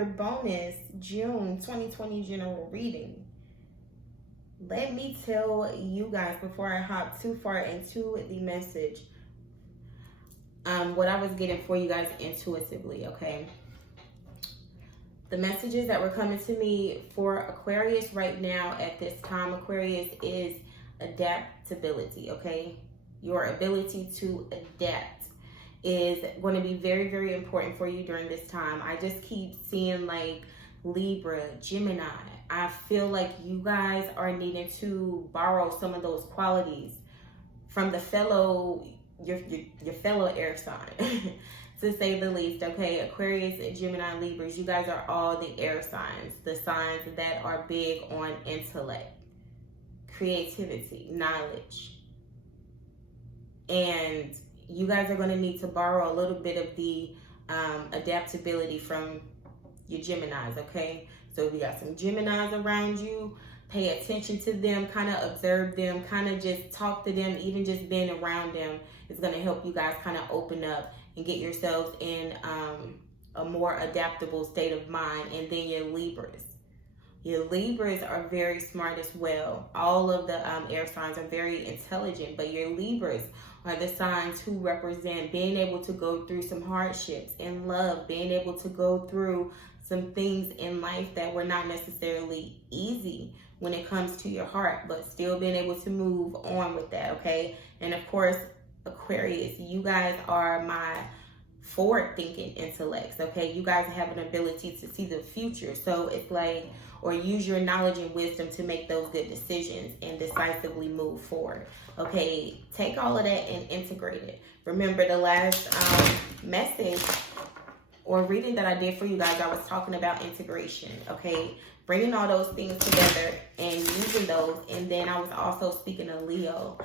your bonus June 2020 general reading. Let me tell you guys before I hop too far into the message, what I was getting for you guys intuitively, okay? The messages that were coming to me for Aquarius right now at this time, Aquarius, is adaptability, okay? Your ability to adapt is going to be very, very important for you during this time. I just keep seeing like Libra, Gemini. I feel like you guys are needing to borrow some of those qualities from the fellow, your fellow air sign, to say the least, okay? Aquarius, Gemini, Libras, you guys are all the air signs, the signs that are big on intellect, creativity, knowledge. And you guys are going to need to borrow a little bit of the adaptability from your Geminis, okay? So if you got some Geminis around you, pay attention to them, kind of observe them, kind of just talk to them, even just being around them is going to help you guys kind of open up and get yourselves in a more adaptable state of mind. And then your Libras. Your Libras are very smart as well. All of the air signs are very intelligent, but your Libras are the signs who represent being able to go through some hardships in love, being able to go through some things in life that were not necessarily easy when it comes to your heart, but still being able to move on with that, okay? And of course, Aquarius, you guys are my forward-thinking intellects, okay? You guys have an ability to see the future. So it's like, or use your knowledge and wisdom to make those good decisions and decisively move forward, okay? Take all of that and integrate it. Remember the last message or reading that I did for you guys, I was talking about integration, okay? Bringing all those things together and using those. And then I was also speaking to Leo.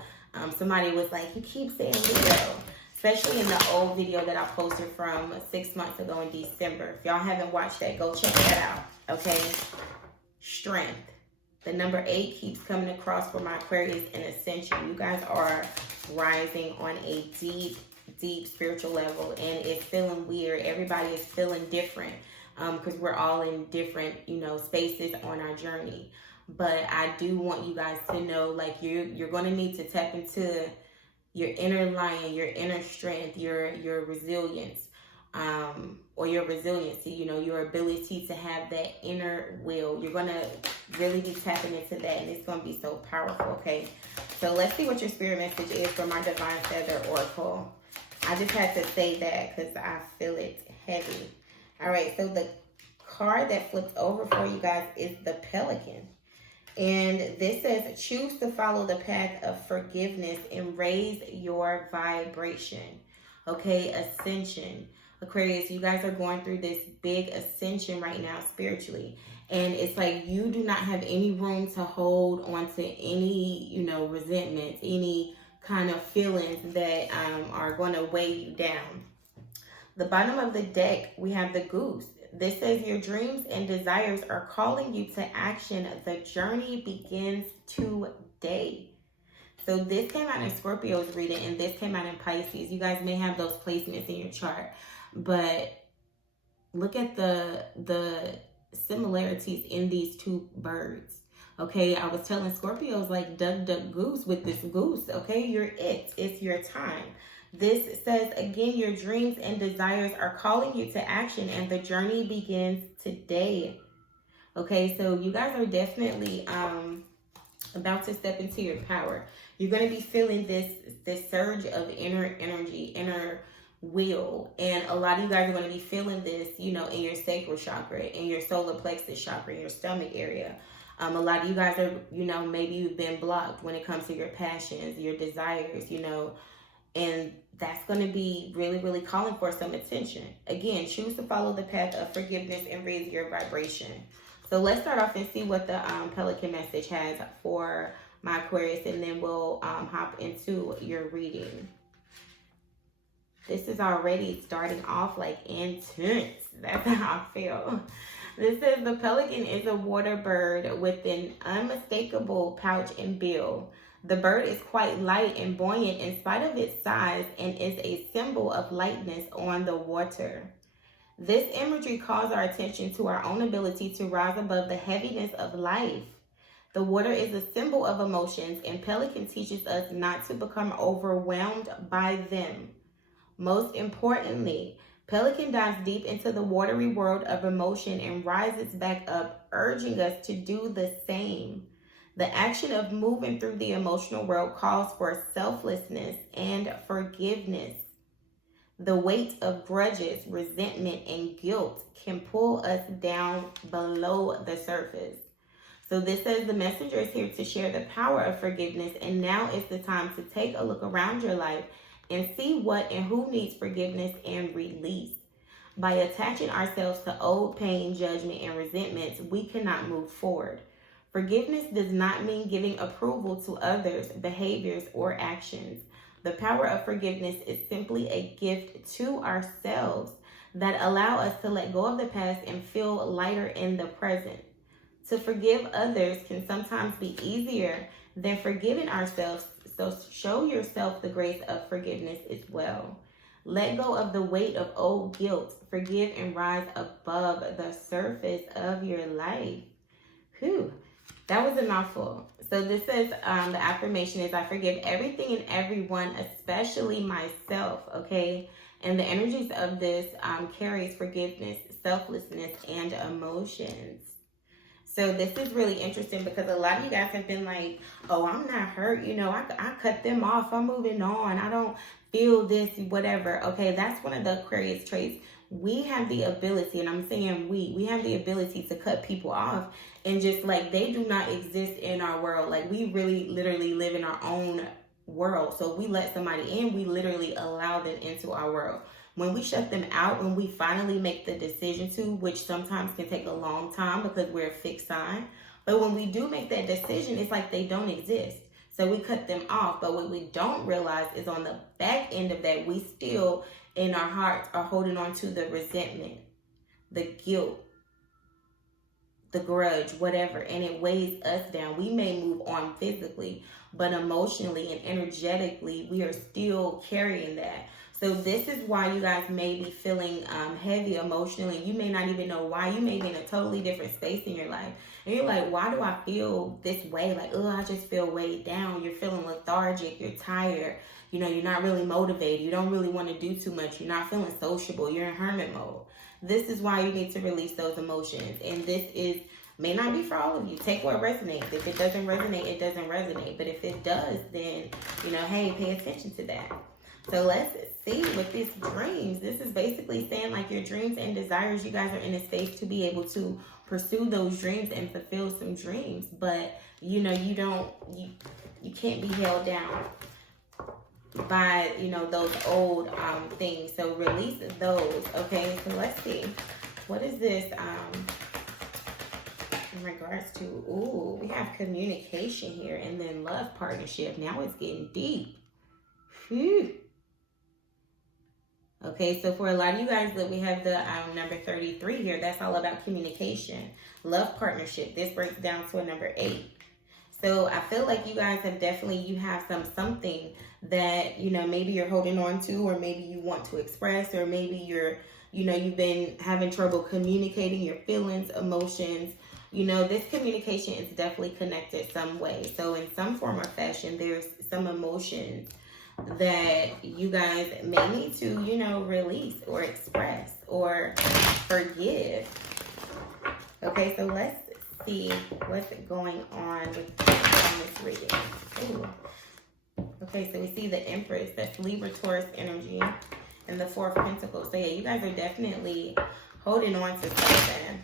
Somebody was like, you keep saying Leo, especially in the old video that I posted from 6 months ago in December. If y'all haven't watched that, go check that out, okay? Strength. The number 8 keeps coming across for my Aquarius in Ascension. You guys are rising on a deep spiritual level, and it's feeling weird. Everybody is feeling different because we're all in different, spaces on our journey. But I do want you guys to know, like, you're going to need to tap into your inner lion, your inner strength, your resilience, or your resiliency, your ability to have that inner will. You're going to really be tapping into that, and it's going to be so powerful, okay? So let's see what your spirit message is for my Divine Feather Oracle. I just had to say that because I feel it heavy. All right, so the card that flips over for you guys is the Pelican. And this says, choose to follow the path of forgiveness and raise your vibration. Okay, ascension. Aquarius, you guys are going through this big ascension right now spiritually. And it's like you do not have any room to hold on to any, resentments, any kind of feelings that are going to weigh you down. The bottom of the deck, we have the Goose. This says your dreams and desires are calling you to action. The journey begins today. So this came out in Scorpio's reading, and this came out in Pisces. You guys may have those placements in your chart, but look at the similarities in these two birds. Okay, I was telling Scorpios, like, duck, duck, goose with this goose. Okay, it's your time. This says, again, your dreams and desires are calling you to action, and the journey begins today. Okay, so you guys are definitely about to step into your power. You're going to be feeling this surge of inner energy, inner will. And a lot of you guys are going to be feeling this, in your sacral chakra, in your solar plexus chakra, in your stomach area. A lot of you guys are, maybe you've been blocked when it comes to your passions, your desires, and that's going to be really, really calling for some attention. Again, choose to follow the path of forgiveness and raise your vibration. So let's start off and see what the Pelican message has for my Aquarius, and then we'll hop into your reading. This is already starting off like intense. That's how I feel. This says the pelican is a water bird with an unmistakable pouch and bill. The bird is quite light and buoyant in spite of its size and is a symbol of lightness on the water. This imagery calls our attention to our own ability to rise above the heaviness of life. The water is a symbol of emotions, and Pelican teaches us not to become overwhelmed by them. Most importantly, Pelican dives deep into the watery world of emotion and rises back up, urging us to do the same. The action of moving through the emotional world calls for selflessness and forgiveness. The weight of grudges, resentment, and guilt can pull us down below the surface. So this says the messenger is here to share the power of forgiveness, and now is the time to take a look around your life and see what and who needs forgiveness and release. By attaching ourselves to old pain, judgment, and resentments, we cannot move forward. Forgiveness does not mean giving approval to others' behaviors or actions. The power of forgiveness is simply a gift to ourselves that allow us to let go of the past and feel lighter in the present. To forgive others can sometimes be easier than forgiving ourselves, so show yourself the grace of forgiveness as well. Let go of the weight of old guilt. Forgive and rise above the surface of your life. Whew, that was a mouthful. So this says the affirmation is, I forgive everything and everyone, especially myself, okay? And the energies of this carries forgiveness, selflessness, and emotions. So this is really interesting because a lot of you guys have been like, oh, I'm not hurt. You know, I cut them off. I'm moving on. I don't feel this, whatever. Okay, that's one of the Aquarius traits. We have the ability, and I'm saying we have the ability to cut people off and just like they do not exist in our world. Like we really literally live in our own world. So we let somebody in, we literally allow them into our world. When we shut them out, when we finally make the decision to, which sometimes can take a long time because we're a fixed sign, but when we do make that decision, it's like they don't exist. So we cut them off. But what we don't realize is on the back end of that, we still in our hearts are holding on to the resentment, the guilt, the grudge, whatever, and it weighs us down. We may move on physically, but emotionally and energetically, we are still carrying that. So this is why you guys may be feeling heavy emotionally. You may not even know why. You may be in a totally different space in your life. And you're like, why do I feel this way? Like, oh, I just feel weighed down. You're feeling lethargic. You're tired. You know, you're not really motivated. You don't really want to do too much. You're not feeling sociable. You're in hermit mode. This is why you need to release those emotions. And this is may not be for all of you. Take what resonates. If it doesn't resonate, it doesn't resonate. But if it does, then, you know, hey, pay attention to that. So let's see with these dreams. This is basically saying like your dreams and desires, you guys are in a space to be able to pursue those dreams and fulfill some dreams. But, you know, you can't be held down by, you know, those old things. So release those, okay? So let's see. What is this in regards to? Ooh, we have communication here and then love partnership. Now it's getting deep. Whew. Okay, so for a lot of you guys, that we have the number 33 here. That's all about communication, love partnership. This breaks down to a number 8. So I feel like you guys have definitely, you have something that, you know, maybe you're holding on to, or maybe you want to express, or maybe you're, you know, you've been having trouble communicating your feelings, emotions. You know, this communication is definitely connected some way. So in some form or fashion, there's some emotions that you guys may need to, you know, release or express or forgive. Okay, so let's see what's going on with this reading. Ooh. Okay, so we see the Empress, that's Libra, Taurus energy, and the Four of Pentacles. So yeah, you guys are definitely holding on to something.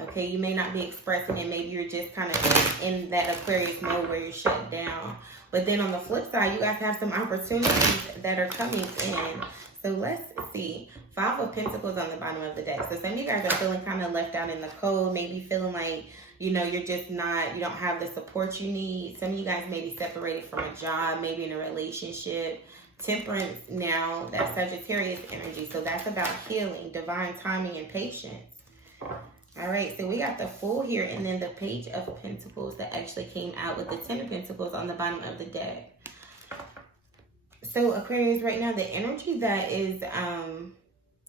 Okay, you may not be expressing it. Maybe you're just kind of in that Aquarius mode where you're shut down. But then on the flip side, you guys have some opportunities that are coming in. So let's see. 5 of Pentacles on the bottom of the deck. So some of you guys are feeling kind of left out in the cold. Maybe feeling like, you know, you're just not, you don't have the support you need. Some of you guys may be separated from a job, maybe in a relationship. Temperance now, that's Sagittarius energy. So that's about healing, divine timing, and patience. All right, so we got the Fool here, and then the Page of Pentacles that actually came out with the 10 of Pentacles on the bottom of the deck. So Aquarius, right now, the energy that is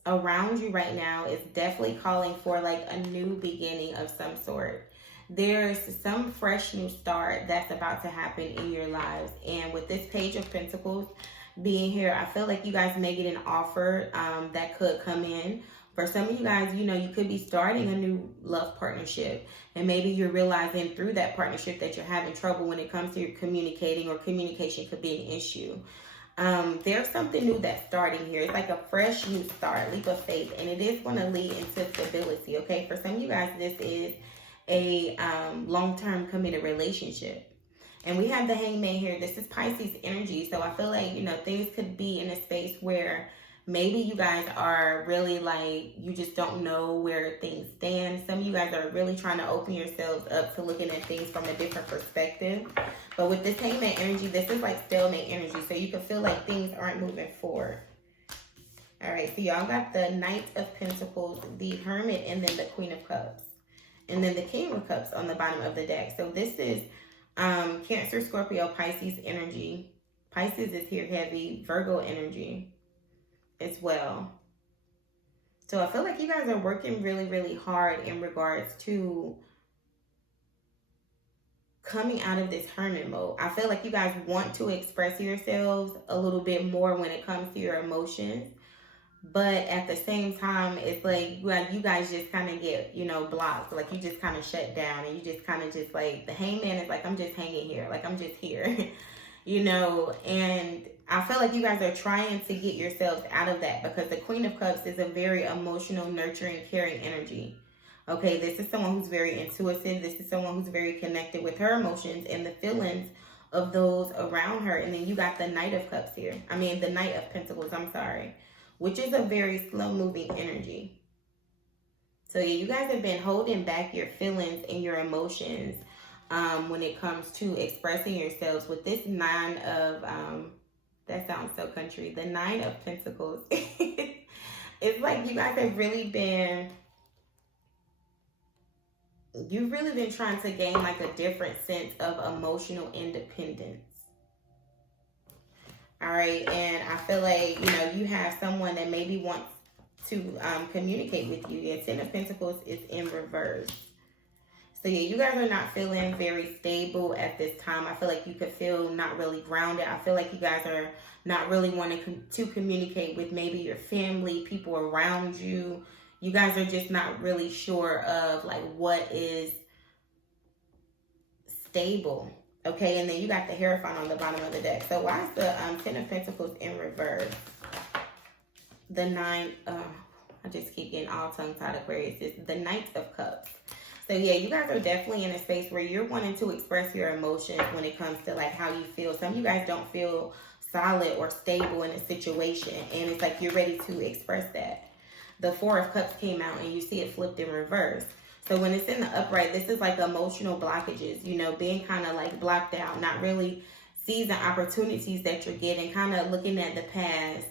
around you right now is definitely calling for like a new beginning of some sort. There's some fresh new start that's about to happen in your lives. And with this Page of Pentacles being here, I feel like you guys may get an offer that could come in. For some of you guys, you know, you could be starting a new love partnership, and maybe you're realizing through that partnership that you're having trouble when it comes to your communicating, or communication could be an issue. There's something new that's starting here. It's like a fresh new start, leap of faith, and it is going to lead into stability, okay? For some of you guys, this is a long-term committed relationship. And we have the Hangman here. This is Pisces energy, so I feel like, you know, things could be in a space where maybe you guys are really like, you just don't know where things stand. Some of you guys are really trying to open yourselves up to looking at things from a different perspective. But with this Hangman energy, this is like stalemate energy. So you can feel like things aren't moving forward. All right, so y'all got the Knight of Pentacles, the Hermit, and then the Queen of Cups. And then the King of Cups on the bottom of the deck. So this is Cancer, Scorpio, Pisces energy. Pisces is here heavy. Virgo energy as well. So I feel like you guys are working really, really hard in regards to coming out of this hermit mode. I feel like you guys want to express yourselves a little bit more when it comes to your emotions. But at the same time, it's like you guys just kind of get, you know, blocked. Like you just kind of shut down, and you just kind of just like, the Hangman is like, I'm just hanging here. Like I'm just here, you know. And I feel like you guys are trying to get yourselves out of that, because the Queen of Cups is a very emotional, nurturing, caring energy. Okay, this is someone who's very intuitive. This is someone who's very connected with her emotions and the feelings of those around her. And then you got the Knight of Cups here. I mean, the Knight of Pentacles, I'm sorry. Which is a very slow-moving energy. So yeah, you guys have been holding back your feelings and your emotions when it comes to expressing yourselves. With this Nine of, that sounds so country, the Nine of Pentacles. It's like you guys have really been, you've really been trying to gain like a different sense of emotional independence. All right, and I feel like, you know, you have someone that maybe wants to communicate with you. Yeah, Ten of Pentacles is in reverse. So yeah, you guys are not feeling very stable at this time. I feel like you could feel not really grounded. I feel like you guys are not really wanting to communicate with maybe your family, people around you. You guys are just not really sure of like what is stable. Okay, and then you got the Hierophant on the bottom of the deck. So why is the Ten of Pentacles in reverse? The Nine, I just keep getting all tongue-tied, Aquarius. It's the Knight of Cups. So yeah, you guys are definitely in a space where you're wanting to express your emotions when it comes to like how you feel. Some of you guys don't feel solid or stable in a situation, and it's like you're ready to express that. The Four of Cups came out, and you see it flipped in reverse. So when it's in the upright, this is like emotional blockages, you know, being kind of like blocked out, not really seizing opportunities that you're getting, kind of looking at the past.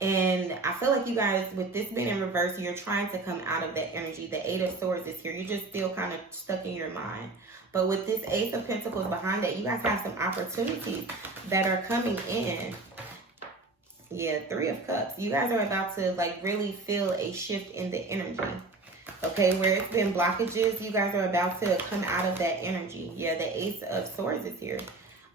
And I feel like you guys, with this being in reverse, you're trying to come out of that energy. The Eight of Swords is here. You're just still kind of stuck in your mind. But with this Ace of Pentacles behind it, you guys have some opportunities that are coming in. Yeah, Three of Cups. You guys are about to like really feel a shift in the energy. Okay, where it's been blockages, you guys are about to come out of that energy. Yeah, the Ace of Swords is here.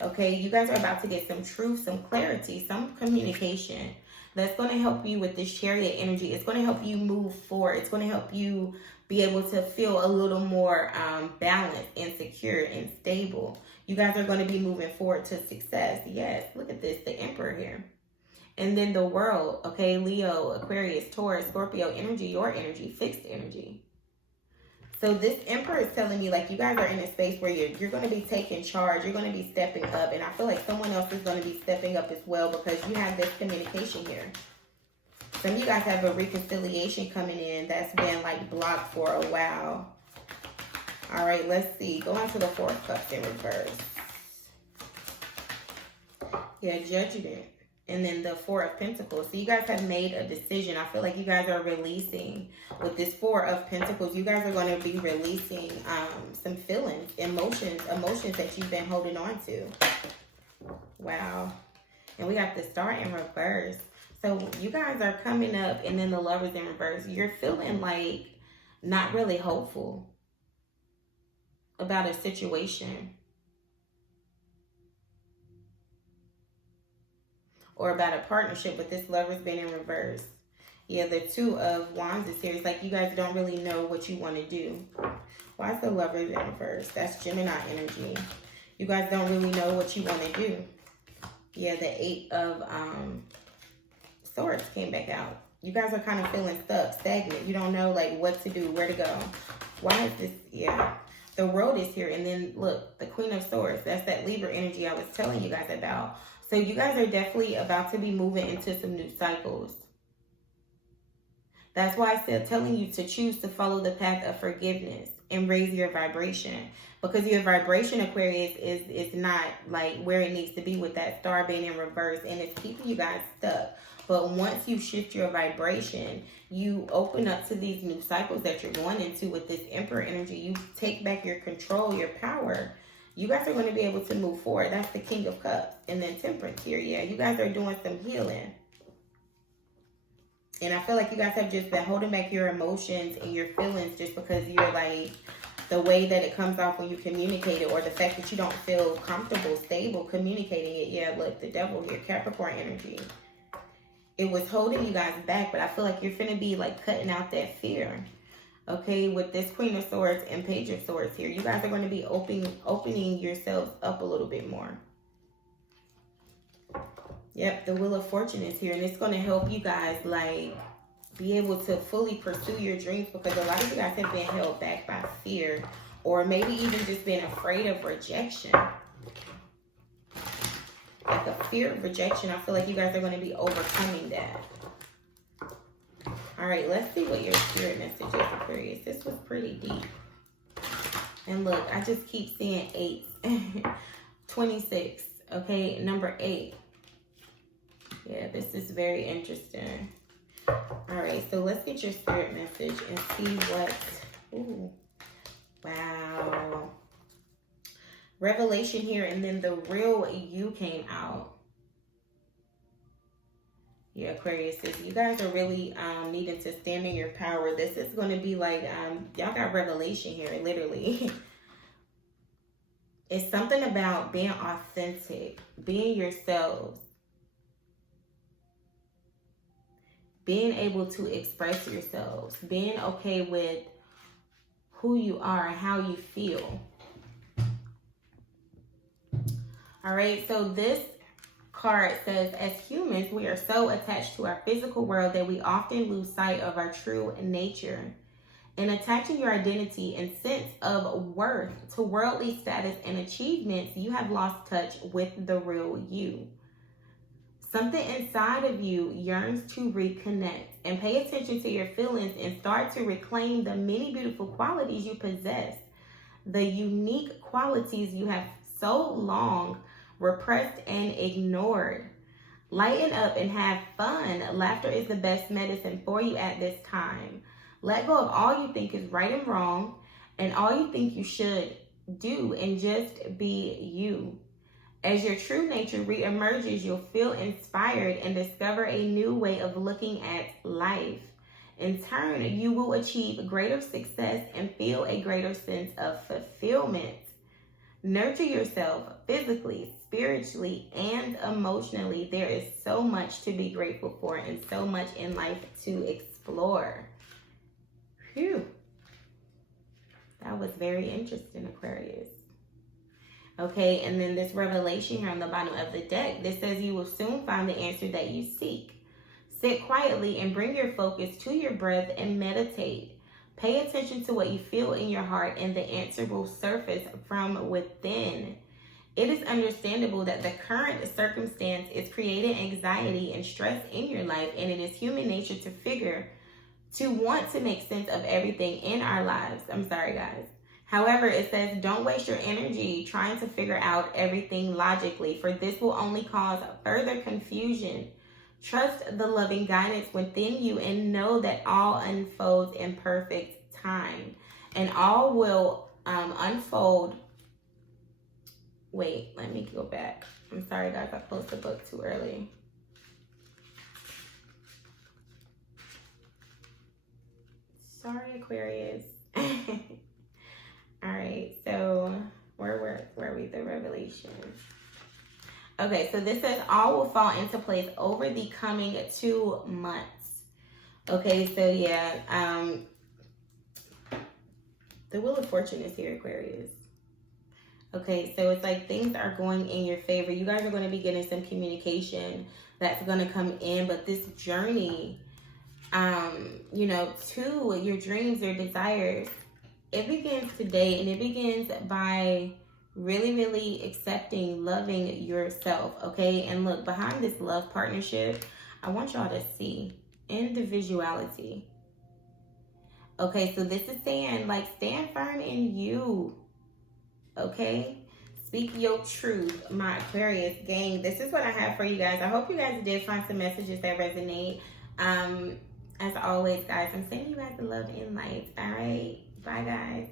Okay, you guys are about to get some truth, some clarity, some communication that's going to help you with this Chariot energy. It's going to help you move forward. It's going to help you be able to feel a little more balanced and secure and stable. You guys are going to be moving forward to success. Yes, look at this, the Emperor here. And then the World, okay, Leo, Aquarius, Taurus, Scorpio energy, your energy, fixed energy. So this Emperor is telling you, like, you guys are in a space where you're going to be taking charge. You're going to be stepping up. And I feel like someone else is going to be stepping up as well, because you have this communication here. Some of you guys have a reconciliation coming in that's been, like, blocked for a while. All right, let's see. Go on to the Four of Cups in reverse. Yeah, Judgment. And then the Four of Pentacles. So you guys have made a decision. I feel like you guys are releasing. With this Four of Pentacles, you guys are going to be releasing some feelings, emotions that you've been holding on to. Wow. And we got the Star in reverse. So you guys are coming up, and then the Lovers in reverse. You're feeling like not really hopeful about a situation or about a partnership, with this Lovers being in reverse. Yeah, the Two of Wands is here. It's like you guys don't really know what you want to do. Why is the Lovers in reverse? That's Gemini energy. You guys don't really know what you want to do. Yeah, the Eight of Swords came back out. You guys are kind of feeling stuck, stagnant. You don't know like what to do, where to go. Why is this? Yeah, the World is here. And then look, the Queen of Swords. That's that Libra energy I was telling you guys about. So you guys are definitely about to be moving into some new cycles. That's why I said telling you to choose to follow the path of forgiveness and raise your vibration. Because your vibration, Aquarius, is not like where it needs to be with that star being in reverse. And it's keeping you guys stuck. But once you shift your vibration, you open up to these new cycles that you're going into with this Emperor energy. You take back your control, your power. You guys are going to be able to move forward. That's the King of Cups. And then Temperance here. Yeah, you guys are doing some healing. And I feel like you guys have just been holding back your emotions and your feelings just because you're like, the way that it comes off when you communicate it, or the fact that you don't feel comfortable, stable communicating it. Yeah, look, the Devil here, Capricorn energy. It was holding you guys back, but I feel like you're finna be like cutting out that fear. Okay, with this Queen of Swords and Page of Swords here, you guys are going to be opening yourselves up a little bit more. Yep, the Wheel of Fortune is here, and it's going to help you guys like be able to fully pursue your dreams, because a lot of you guys have been held back by fear, or maybe even just been afraid of rejection. Like a fear of rejection. I feel like you guys are going to be overcoming that. All right, let's see what your spirit message is, Aquarius. This was pretty deep. And look, I just keep seeing 8. 26. Okay, number 8. Yeah, this is very interesting. All right, so let's get your spirit message and see what... Ooh, wow. Revelation here, and then the real you came out. Yeah, Aquarius, you guys are really needing to stand in your power. This is going to be like, y'all got revelation here, literally. It's something about being authentic, being yourselves, being able to express yourselves, being okay with who you are and how you feel. All right, so this card says, as humans, we are so attached to our physical world that we often lose sight of our true nature. In attaching your identity and sense of worth to worldly status and achievements, you have lost touch with the real you. Something inside of you yearns to reconnect, and pay attention to your feelings and start to reclaim the many beautiful qualities you possess, the unique qualities you have so long repressed and ignored. Lighten up and have fun. Laughter is the best medicine for you at this time. Let go of all you think is right and wrong, and all you think you should do, and just be you. As your true nature reemerges, you'll feel inspired and discover a new way of looking at life. In turn, you will achieve greater success and feel a greater sense of fulfillment. Nurture yourself physically, spiritually, and emotionally. There is so much to be grateful for and so much in life to explore. Phew. That was very interesting, Aquarius. Okay, and then this revelation here on the bottom of the deck, this says you will soon find the answer that you seek. Sit quietly and bring your focus to your breath and meditate. Pay attention to what you feel in your heart, and the answer will surface from within. It is understandable that the current circumstance is creating anxiety and stress in your life, and it is human nature to want to make sense of everything in our lives. I'm sorry, guys. However, it says, don't waste your energy trying to figure out everything logically, for this will only cause further confusion. Trust the loving guidance within you and know that all unfolds in perfect time. And all will unfold. Wait, let me go back. I'm sorry, guys. I closed the book too early. Sorry, Aquarius. All right, so where were we? The revelation. Okay, so this says all will fall into place over the coming 2 months. Okay, so yeah, the Wheel of Fortune is here, Aquarius. Okay, so it's like things are going in your favor. You guys are going to be getting some communication that's going to come in, but this journey, you know, to your dreams, your desires, it begins today, and it begins by really, really accepting, loving yourself, okay? And look, behind this love partnership, I want y'all to see individuality. Okay, so this is saying, like, stand firm in you, okay? Speak your truth, my Aquarius gang. This is what I have for you guys. I hope you guys did find some messages that resonate. As always, guys, I'm sending you guys the love and light. All right, bye, guys.